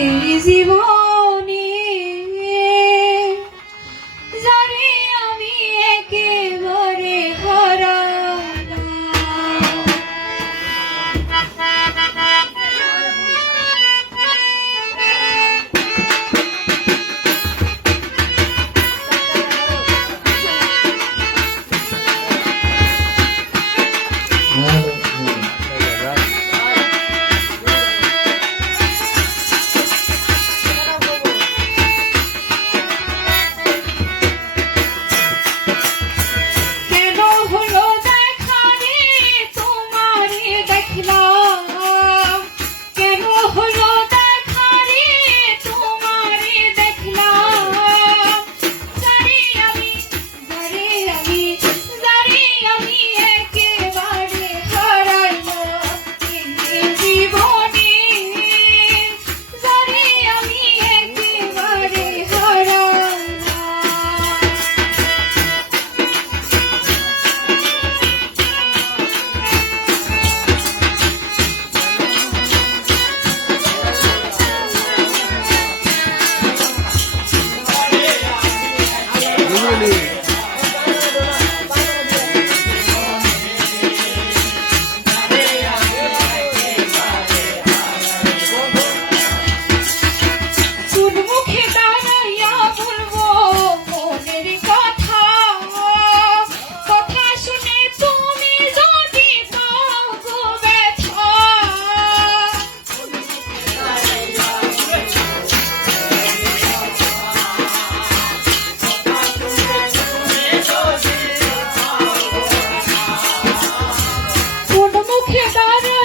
easy, boy.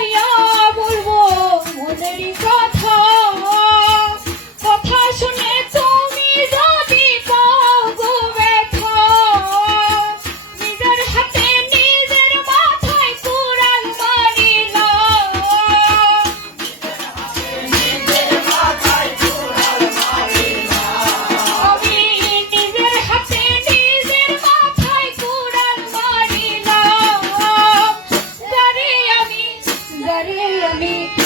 yeah. me.